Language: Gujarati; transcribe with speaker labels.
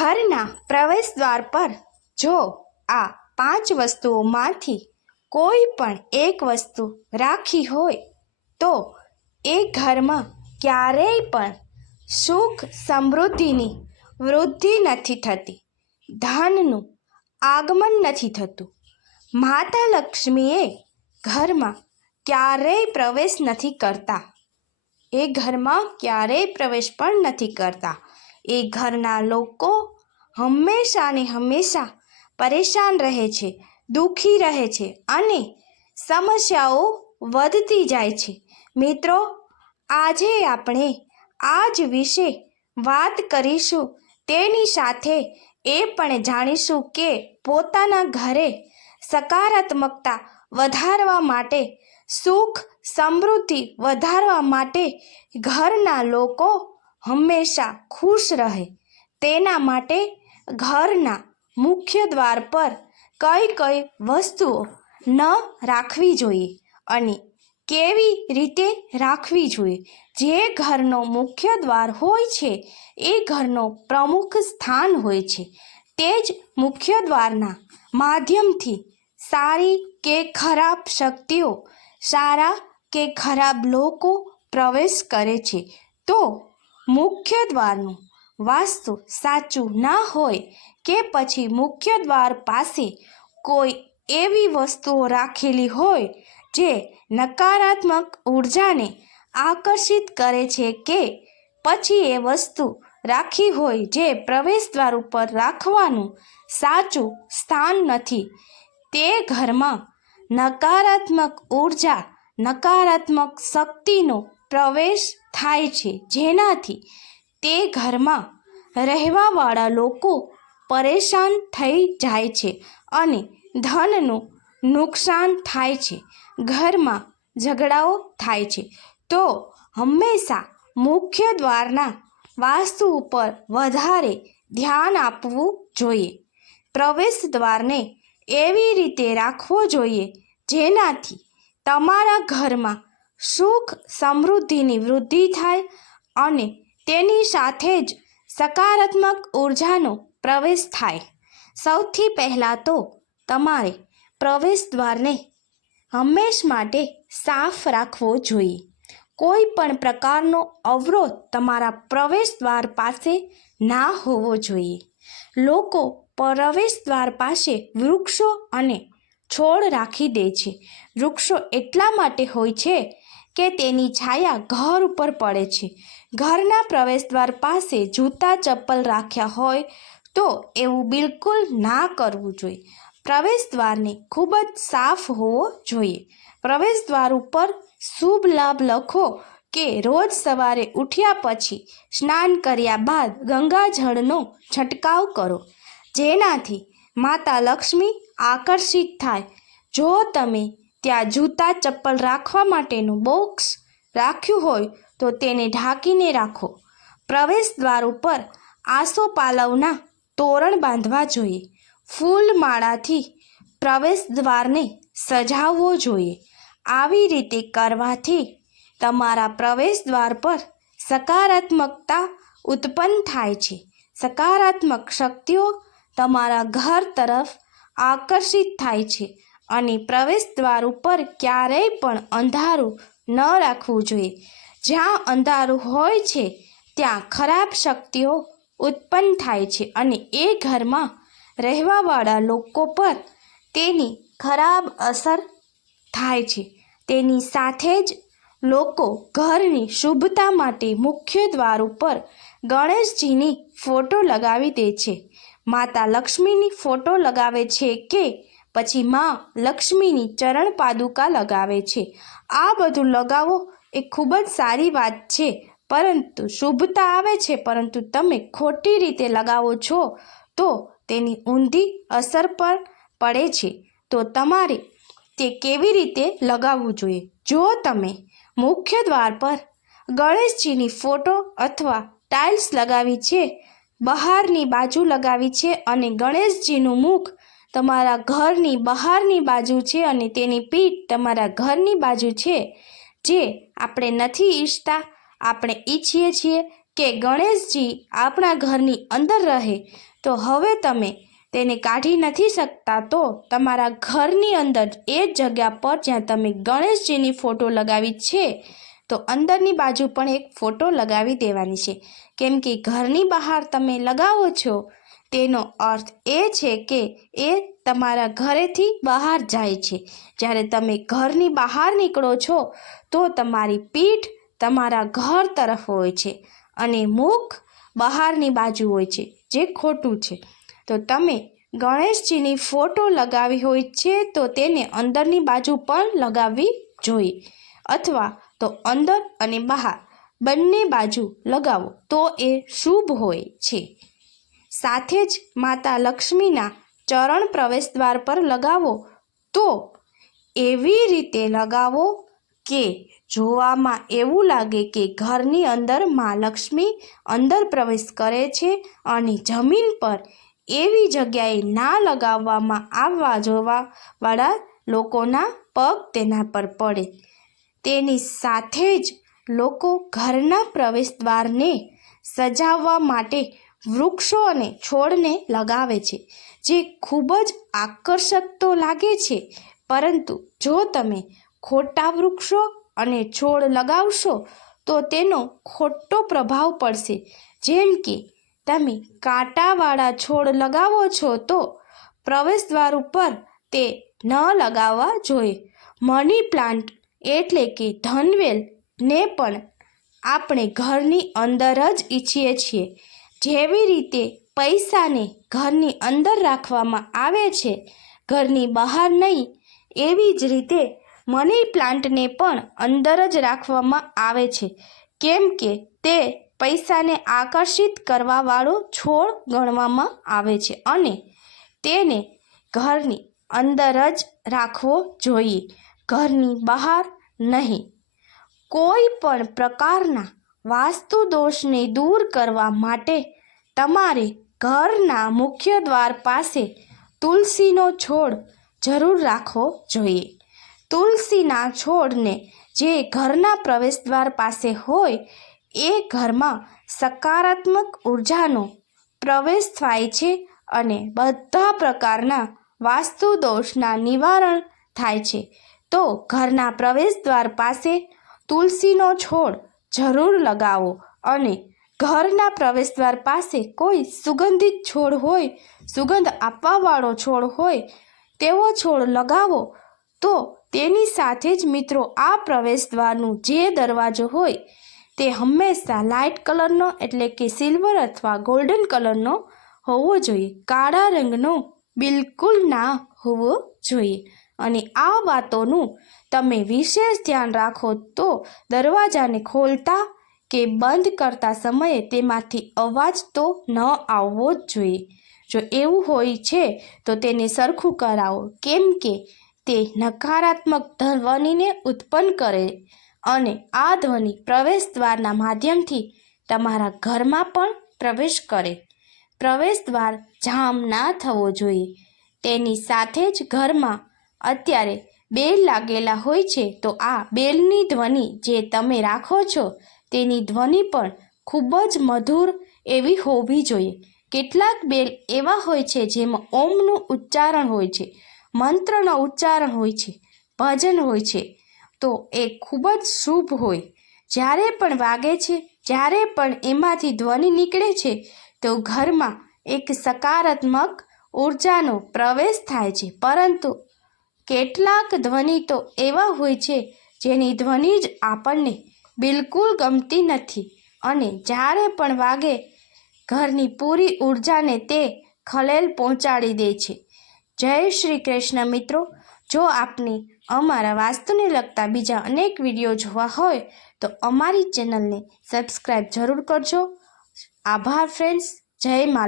Speaker 1: ઘરના પ્રવેશ દ્વાર પર જો આ પાંચ વસ્તુઓમાંથી કોઈ પણ એક વસ્તુ રાખી હોય, તો એ ઘરમાં ક્યારેય પણ સુખ સમૃદ્ધિની વૃદ્ધિ નથી થતી, ધનનું આગમન નથી થતું. માતા લક્ષ્મીએ ઘરમાં ક્યારેય પ્રવેશ નથી કરતા. એ ઘરમાં ક્યારેય પ્રવેશ પણ નથી કરતા. એ ઘરના લોકો હંમેશા ને હંમેશા પરેશાન રહે છે, દુઃખી રહે છે અને સમસ્યાઓ વધતી જાય છે. મિત્રો, આજે આપણે આ જ વિશે વાત કરીશું. તેની સાથે એ પણ જાણીશું કે પોતાના ઘરે સકારાત્મકતા વધારવા માટે, સુખ સમૃદ્ધિ વધારવા માટે ઘરના લોકો હંમેશા ખુશ રહે. તેના માટે ઘરના મુખ્ય દ્વાર પર કઈ કઈ વસ્તુઓ ન રાખવી જોઈએ અને કેવી રીતે રાખવી જોઈએ. જે ઘરનો મુખ્ય દ્વાર હોય છે, એ ઘરનો પ્રમુખ સ્થાન હોય છે. તે જ મુખ્ય દ્વારના માધ્યમથી સારી કે ખરાબ શક્તિઓ, સારા કે ખરાબ લોકો પ્રવેશ કરે છે. તો મુખ્ય દ્વારનું વાસ્તુ સાચું ના હોય કે પછી મુખ્ય દ્વાર પાસે કોઈ એવી વસ્તુઓ રાખેલી હોય જે નકારાત્મક ઉર્જાને આકર્ષિત કરે છે કે પછી એ વસ્તુ રાખી હોય જે પ્રવેશ દ્વાર ઉપર રાખવાનું સાચું સ્થાન નથી. તે ઘરમાં નકારાત્મક ઊર્જા, નકારાત્મક શક્તિનો પ્રવેશ થાય છે. જેનાથી તે ઘરમાં રહેવાવાળા લોકો પરેશાન થઈ જાય છે અને ધનનું નુકસાન થાય છે. ઘરમાં ઝઘડાઓ થાય છે. તો હંમેશા મુખ્ય દ્વારના વાસ્તુ ઉપર વધારે ધ્યાન આપવું જોઈએ. પ્રવેશ દ્વારને એવી રીતે રાખવો જોઈએ જેનાથી તમારા ઘરમાં સુખ, સમૃદ્ધિની વૃદ્ધિ થાય અને તેની સાથે જ સકારાત્મક ઉર્જાનો પ્રવેશ થાય. સૌથી પહેલાં તો તમારે પ્રવેશ દ્વારને હંમેશ માટે સાફ રાખવો જોઈએ. કોઈ પણ પ્રકારનો અવરોધ તમારા પ્રવેશ દ્વાર પાસે ના હોવો જોઈએ. લોકો પ્રવેશ દ્વાર પાસે વૃક્ષો અને છોડ રાખી દે છે. વૃક્ષો એટલા માટે હોય છે કે તેની છાયા ઘર ઉપર પડે છે. ઘરના પ્રવેશદ્વાર પાસે જૂતા ચપ્પલ રાખ્યા હોય તો એવું બિલકુલ ના કરવું જોઈએ. પ્રવેશદ્વારને ખૂબ જ સાફ હોવો જોઈએ. પ્રવેશદ્વાર ઉપર શુભ લાભ લખો કે રોજ સવારે ઉઠ્યા પછી સ્નાન કર્યા બાદ ગંગાજળનો છંટકાવ કરો. જેનાથી માતા લક્ષ્મી આકર્ષિત થાય. જો તમે ત્યાં જૂતા ચપ્પલ રાખવા માટેનું બોક્સ રાખ્યું હોય તો તેને ઢાંકીને રાખો. પ્રવેશ દ્વાર ઉપર આસોપાલવના તોરણ બાંધવા જોઈએ. ફૂલ માળાથી પ્રવેશ દ્વારને સજાવવો જોઈએ. આવી રીતે કરવાથી તમારા પ્રવેશ દ્વાર પર સકારાત્મકતા ઉત્પન્ન થાય છે. સકારાત્મક શક્તિઓ તમારા ઘર તરફ આકર્ષિત થાય છે. અને પ્રવેશ દ્વાર ઉપર ક્યારેય પણ અંધારું ન રાખવું જોઈએ. જ્યાં અંધારું હોય છે, ત્યાં ખરાબ શક્તિઓ ઉત્પન્ન થાય છે અને એ ઘરમાં રહેવાવાળા લોકો પર તેની ખરાબ અસર થાય છે. તેની સાથે જ લોકો ઘરની શુભતા માટે મુખ્ય દ્વાર ઉપર ગણેશજીની ફોટો લગાવી દે છે. માતા લક્ષ્મીની ફોટો લગાવે છે કે પછી માં લક્ષ્મીની ચરણ પાદુકા લગાવે છે. આ બધું લગાવો એ ખૂબ જ સારી વાત છે. પરંતુ શુભતા આવે છે, પરંતુ તમે ખોટી રીતે લગાવો છો, તો તેની ઊંધી અસર પર પડે છે. તો તમારે તે કેવી રીતે લગાવવું જોઈએ? જો તમે મુખ્ય દ્વાર પર ગણેશજીની ફોટો અથવા ટાઇલ્સ લગાવી છે, બહારની બાજુ લગાવી છે અને ગણેશજીનું મુખ તમારા ઘરની બહારની બાજુ છે અને તેની પીઠ તમારા ઘરની બાજુ છે, જે આપણે નથી ઈચ્છતા. આપણે ઈચ્છીએ છીએ કે ગણેશજી આપણા ઘરની અંદર રહે. તો હવે તમે તેને કાઢી નથી શકતા તો તમારા ઘરની અંદર એ જ જગ્યા પર જ્યાં તમે ગણેશજીની ફોટો લગાવી છે, તો અંદરની બાજુ પણ એક ફોટો લગાવી દેવાની છે. કેમ કે ઘરની બહાર તમે લગાવો છો તેનો અર્થ એ છે કે એ તમારા ઘરેથી બહાર જાય છે. જ્યારે તમે ઘરની બહાર નીકળો છો, તો તમારી પીઠ તમારા ઘર તરફ હોય છે અને મુખ બહારની બાજુ હોય છે, જે ખોટું છે. તો તમે ગણેશજીની ફોટો લગાવી હોય છે, તો તેને અંદરની બાજુ પણ લગાવવી જોઈએ. અથવા તો અંદર અને બહાર બંને બાજુ લગાવો, તો એ શુભ હોય છે. સાથે જ માતા લક્ષ્મીના ચરણ પ્રવેશ દ્વાર પર લગાવો. તો એવી રીતે લગાવો કે જોવામાં એવું લાગે કે ઘરની અંદર મા લક્ષ્મી અંદર પ્રવેશ કરે છે અને જમીન પર એવી જગ્યાએ ના લગાવવામાં આવવા જોવાવાળા લોકોના પગ તેના પર પડે. તેની સાથે જ લોકો ઘરના પ્રવેશ દ્વારને સજાવવા માટે વૃક્ષો અને છોડને લગાવે છે, જે ખૂબ જ આકર્ષક તો લાગે છે, પરંતુ જો તમે ખોટા વૃક્ષો અને છોડ લગાવશો, તો તેનો ખોટો પ્રભાવ પડશે. જેમ કે, તમે કાંટાવાળા છોડ લગાવો છો, તો પ્રવેશ દ્વાર ઉપર તે ન લગાવવા જોઈએ. મની પ્લાન્ટ એટલે કે ધનવેલ ને પણ આપણે ઘરની અંદર જ ઈચ્છીએ છીએ. જેવી રીતે પૈસાને ઘરની અંદર રાખવામાં આવે છે, ઘરની બહાર નહીં, એવી જ રીતે મની પ્લાન્ટને પણ અંદર જ રાખવામાં આવે છે. કેમ કે તે પૈસાને આકર્ષિત કરવાવાળો છોડ ગણવામાં આવે છે અને તેને ઘરની અંદર જ રાખવો જોઈએ. ઘરની બહાર નહીં. કોઈ પણ પ્રકારના વાસ્તુ દોષને દૂર કરવા માટે તમારે ઘરના મુખ્ય દ્વાર પાસે તુલસીનો છોડ જરૂર રાખવો જોઈએ. તુલસીના છોડને જે ઘરના પ્રવેશદ્વાર પાસે હોય, એ ઘરમાં સકારાત્મક ઉર્જાનો પ્રવેશ થાય છે અને બધા પ્રકારના વાસ્તુ દોષના નિવારણ થાય છે. તો ઘરના પ્રવેશદ્વાર પાસે તુલસીનો છોડ જરૂર લગાવો અને ઘરના પ્રવેશદ્વાર પાસે કોઈ સુગંધિત છોડ હોય, સુગંધ આપવાવાળો છોડ હોય, તેવો છોડ લગાવો, તો તેની સાથે જ મિત્રો આ પ્રવેશદ્વારનું જે દરવાજો હોય, તે હંમેશા લાઇટ કલરનો એટલે કે સિલ્વર અથવા ગોલ્ડન કલરનો હોવો જોઈએ. કાળા રંગનો બિલકુલ ના હોવો જોઈએ. અને આ વાતોનું તમે વિશેષ ધ્યાન રાખો તો દરવાજાને ખોલતા કે બંધ કરતા સમયે તેમાંથી અવાજ તો ન આવવો જ જોઈએ. જો એવું હોય છે, તો તેને સરખું કરાવો, કેમ કે તે નકારાત્મક ધ્વનિને ઉત્પન્ન કરે અને આ ધ્વનિ પ્રવેશ દ્વારના માધ્યમથી તમારા ઘરમાં પણ પ્રવેશ કરે. પ્રવેશ દ્વાર જામ ના થવો જોઈએ. તેની સાથે જ ઘરમાં અત્યારે બેલ લાગેલા હોય છે, તો આ બેલની ધ્વનિ જે તમે રાખો છો, તેની ધ્વનિ પણ ખૂબ જ મધુર એવી હોવી જોઈએ. કેટલાક બેલ એવા હોય છે, જેમાં ઓમનું ઉચ્ચારણ હોય છે, મંત્રનો ઉચ્ચારણ હોય છે, ભજન હોય છે, તો એ ખૂબ જ શુભ હોય. જ્યારે પણ વાગે છે, જ્યારે પણ એમાંથી ધ્વનિ નીકળે છે, તો ઘરમાં એક સકારાત્મક ઉર્જાનો પ્રવેશ થાય છે, પરંતુ કેટલાક ધ્વનિ તો એવા હોય છે જેની ધ્વનિ જ આપણને બિલકુલ ગમતી નથી અને જ્યારે પણ વાગે, ઘરની પૂરી ઉર્જાને તે ખલેલ પહોંચાડી દે છે. જય શ્રી કૃષ્ણ મિત્રો. જો આપને અમારા વાસ્તુને લગતા બીજા અનેક વીડિયો જોવા હોય, તો અમારી ચેનલને સબસ્ક્રાઈબ જરૂર કરજો. આભાર ફ્રેન્ડ્સ જય મા